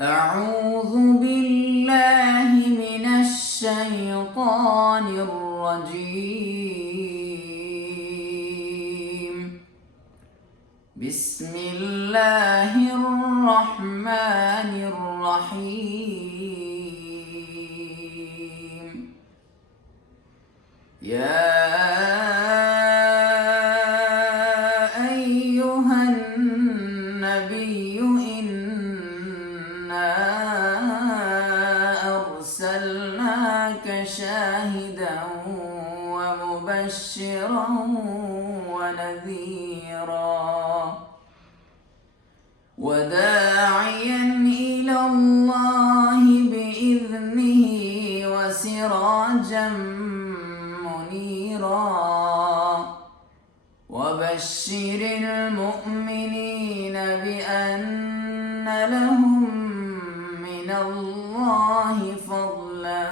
أعوذ بالله من الشيطان الرجيم. بسم الله الرحمن الرحيم. يا أيها النبي إنا أرسلناك شاهدا ومبشرا ونذيرا وداعيا إلى الله بإذنه وسراجا منيرا وبشر المؤمنين بأن لهم من الله فضلا